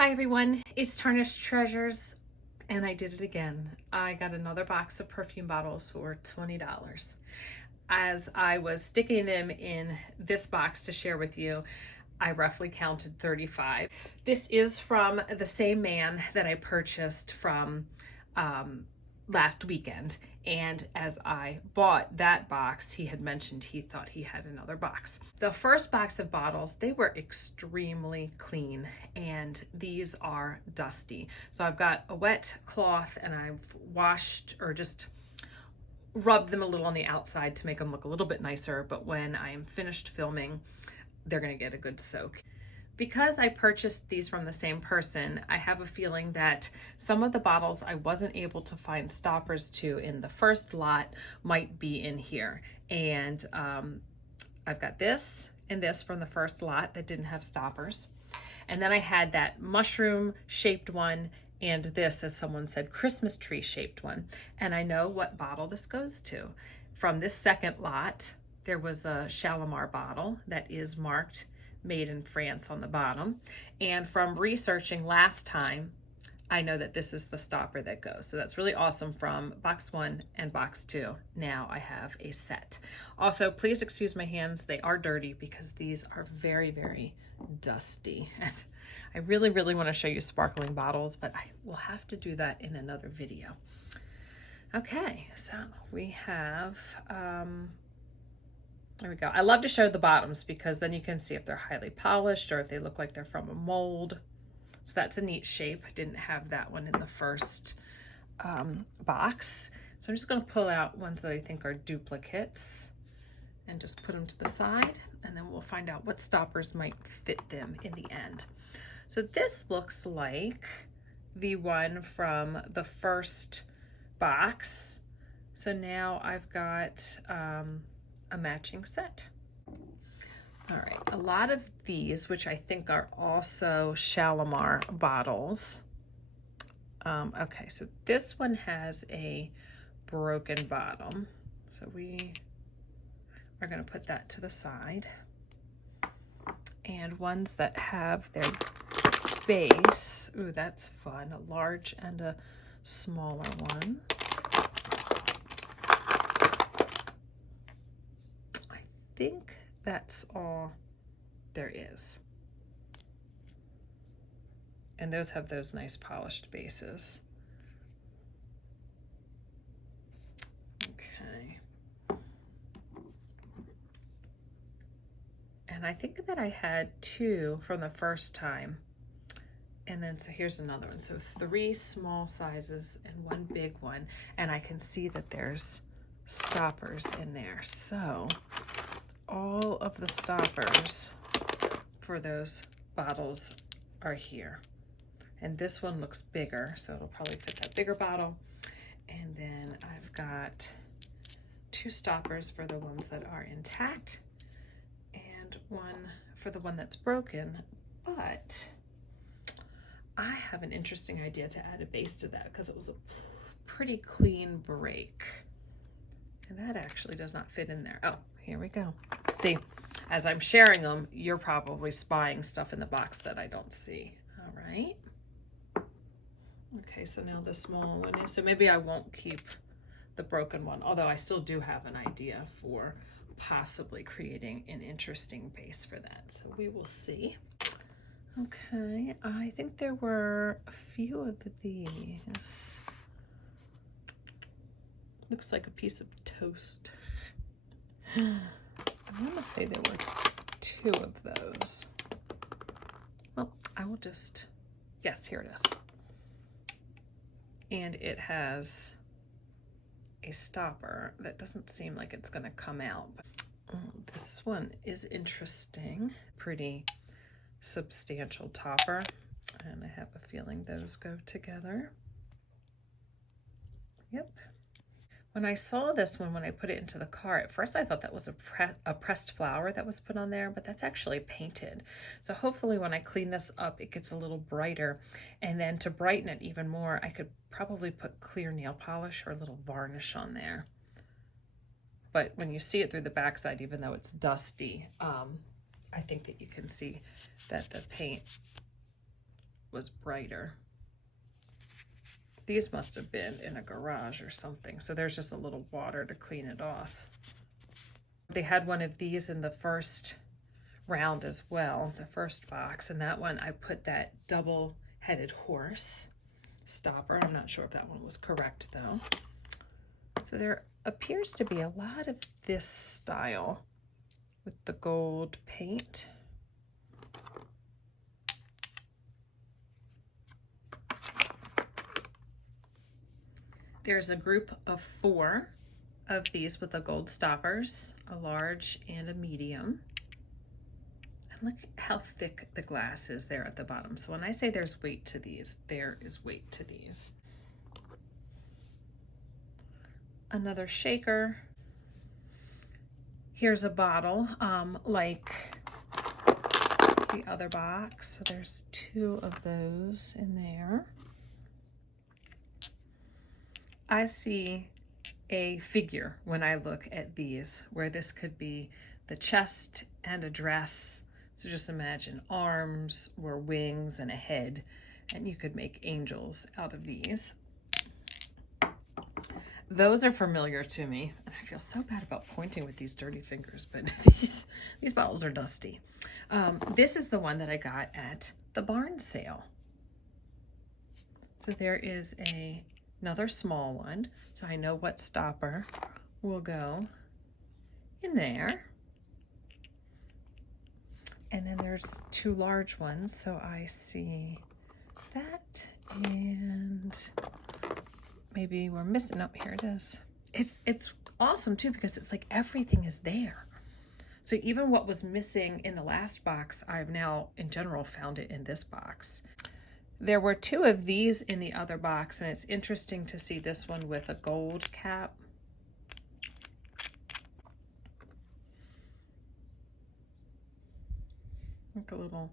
Hi everyone, it's Tarnished Treasures, and I did it again. I got another box of perfume bottles for $20. As I was sticking them in this box to share with you, I roughly counted 35. This is from the same man that I purchased from last weekend, and as I bought that box, he had mentioned he thought he had another box. The first box of bottles, they were extremely clean, and these are dusty. So I've got a wet cloth and I've washed or just rubbed them a little on the outside to make them look a little bit nicer, but when I am finished filming, they're going to get a good soak. Because I purchased these from the same person, I have a feeling that some of the bottles I wasn't able to find stoppers to in the first lot might be in here. And I've got this and this from the first lot that didn't have stoppers. And then I had that mushroom shaped one and this, as someone said, Christmas tree shaped one. And I know what bottle this goes to. From this second lot, there was a Shalimar bottle that is marked made in France on the bottom. And from researching last time, I know that this is the stopper that goes. So that's really awesome from box 1 and box 2. Now I have a set. Also, please excuse my hands. They are dirty because these are very, very dusty. And I really, really want to show you sparkling bottles, but I will have to do that in another video. Okay, so we have, there we go. I love to show the bottoms because then you can see if they're highly polished or if they look like they're from a mold. So that's a neat shape. I didn't have that one in the first box. So I'm just going to pull out ones that I think are duplicates and just put them to the side, and then we'll find out what stoppers might fit them in the end. So this looks like the one from the first box. So now I've got a matching set. All right, a lot of these, which I think are also Shalimar bottles. Okay, so this one has a broken bottom. So we are going to put that to the side. And ones that have their base, ooh, that's fun, a large and a smaller one. I think that's all there is. And those have those nice polished bases. Okay. And I think that I had 2 from the first time. And then, so here's another one. So 3 small sizes and 1 big one. And I can see that there's stoppers in there. So all of the stoppers for those bottles are here. And this one looks bigger, so it'll probably fit that bigger bottle. And then I've got 2 stoppers for the ones that are intact and 1 for the one that's broken. But I have an interesting idea to add a base to that because it was a pretty clean break. And that actually does not fit in there. Oh, here we go. See, as I'm sharing them, you're probably spying stuff in the box that I don't see. All right. Okay, so now the small one is, so maybe I won't keep the broken one, although I still do have an idea for possibly creating an interesting base for that. So we will see. Okay, I think there were a few of these. Looks like a piece of toast. I want to say there were 2 of those. Well, I will just, yes, here it is. And it has a stopper that doesn't seem like it's going to come out. Oh, this one is interesting. Pretty substantial topper. And I have a feeling those go together. Yep. When I saw this one, when I put it into the car, at first I thought that was a pressed flower that was put on there, but that's actually painted. So hopefully when I clean this up, it gets a little brighter. And then to brighten it even more, I could probably put clear nail polish or a little varnish on there. But when you see it through the backside, even though it's dusty, I think that you can see that the paint was brighter. These must have been in a garage or something, so there's just a little water to clean it off. They had one of these in the first round as well, the first box, and that one I put that double-headed horse stopper. I'm not sure if that one was correct though. So there appears to be a lot of this style with the gold paint. There's a group of 4 of these with the gold stoppers, a large and a medium. And look how thick the glass is there at the bottom. So when I say there's weight to these, there is weight to these. Another shaker. Here's a bottle, like the other box. So there's 2 of those in there. I see a figure when I look at these, where this could be the chest and a dress. So just imagine arms or wings and a head, and you could make angels out of these. Those are familiar to me, and I feel so bad about pointing with these dirty fingers, but these bottles are dusty. This is the one that I got at the barn sale. So there is another small one, so I know what stopper will go in there. And then there's 2 large ones, so I see that, and maybe we're missing, oh, here it is. It's awesome too, because it's like everything is there. So even what was missing in the last box, I've now in general found it in this box. There were 2 of these in the other box, and it's interesting to see this one with a gold cap. Like a little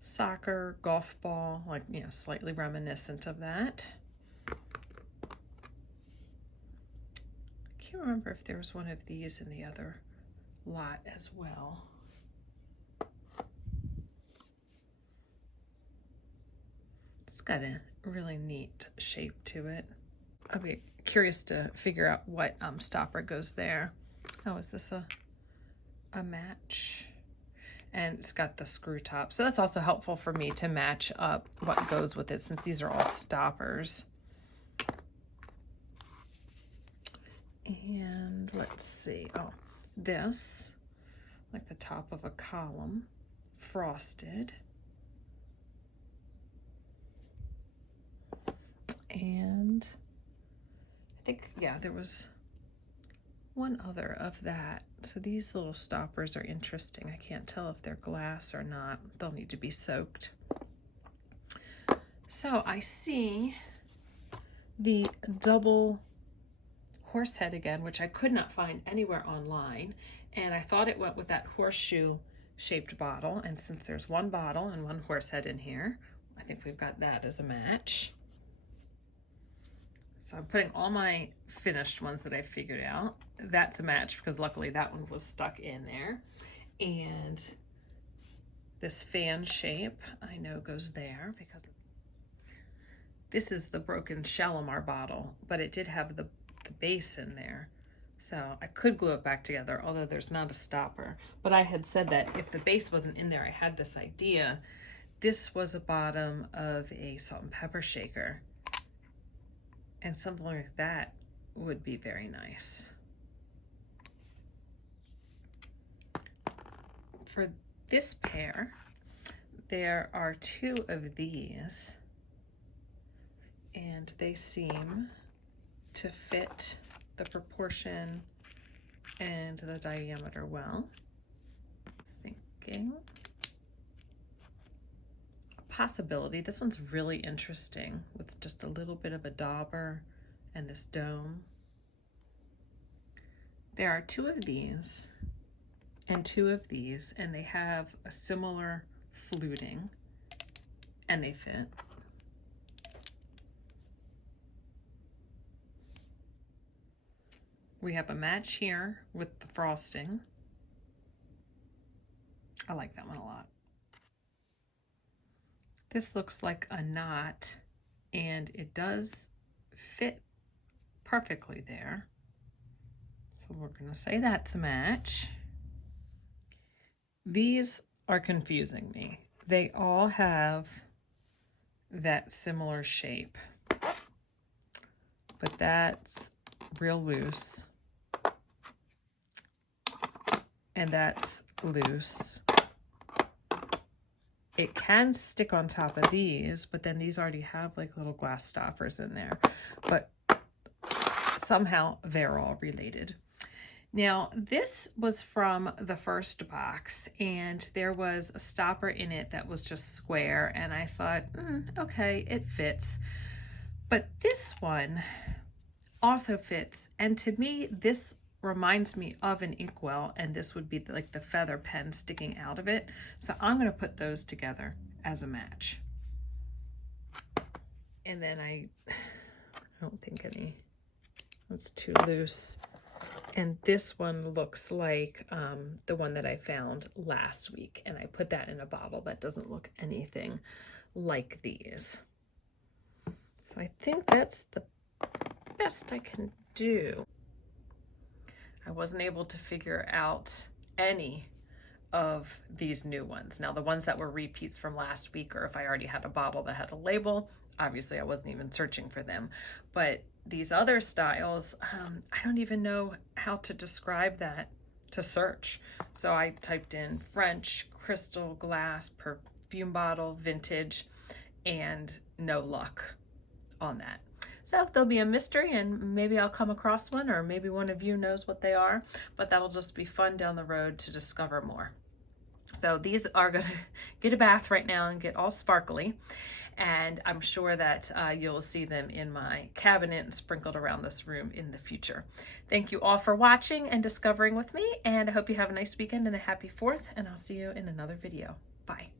soccer golf ball, like, you know, slightly reminiscent of that. I can't remember if there was one of these in the other lot as well. It's got a really neat shape to it. I'll be curious to figure out what stopper goes there. Oh, is this a match? And it's got the screw top. So that's also helpful for me to match up what goes with it, since these are all stoppers. And let's see, oh, this, like the top of a column, frosted. And I think, yeah, there was one other of that. So these little stoppers are interesting. I can't tell if they're glass or not. They'll need to be soaked. So I see the double horse head again, which I could not find anywhere online. And I thought it went with that horseshoe shaped bottle. And since there's 1 bottle and 1 horse head in here, I think we've got that as a match. So I'm putting all my finished ones that I figured out. That's a match, because luckily that one was stuck in there. And this fan shape I know goes there, because this is the broken Shalimar bottle, but it did have the base in there. So I could glue it back together, although there's not a stopper. But I had said that if the base wasn't in there, I had this idea. This was a bottom of a salt and pepper shaker. And something like that would be very nice. For this pair, there are 2 of these, and they seem to fit the proportion and the diameter well. Thinking possibility. This one's really interesting with just a little bit of a dauber and this dome. There are 2 of these and 2 of these, and they have a similar fluting, and they fit. We have a match here with the frosting. I like that one a lot. This looks like a knot, and it does fit perfectly there. So we're going to say that's a match. These are confusing me. They all have that similar shape, but that's real loose, and that's loose. It can stick on top of these, but then these already have like little glass stoppers in there, but somehow they're all related. Now, this was from the first box, and there was a stopper in it that was just square, and I thought, okay, it fits. But this one also fits, and to me, this reminds me of an inkwell, and this would be like the feather pen sticking out of it. So I'm going to put those together as a match. And then I don't think it's too loose. And this one looks like the one that I found last week, and I put that in a bottle that doesn't look anything like these. So I think that's the best I can do. I wasn't able to figure out any of these new ones. Now, the ones that were repeats from last week, or if I already had a bottle that had a label, obviously I wasn't even searching for them. But these other styles, I don't even know how to describe that to search. So I typed in French, crystal, glass, perfume bottle, vintage, and no luck on that. So there'll be a mystery, and maybe I'll come across one, or maybe one of you knows what they are, but that'll just be fun down the road to discover more. So these are gonna get a bath right now and get all sparkly, and I'm sure that you'll see them in my cabinet and sprinkled around this room in the future. Thank you all for watching and discovering with me, and I hope you have a nice weekend and a happy 4th, and I'll see you in another video. Bye.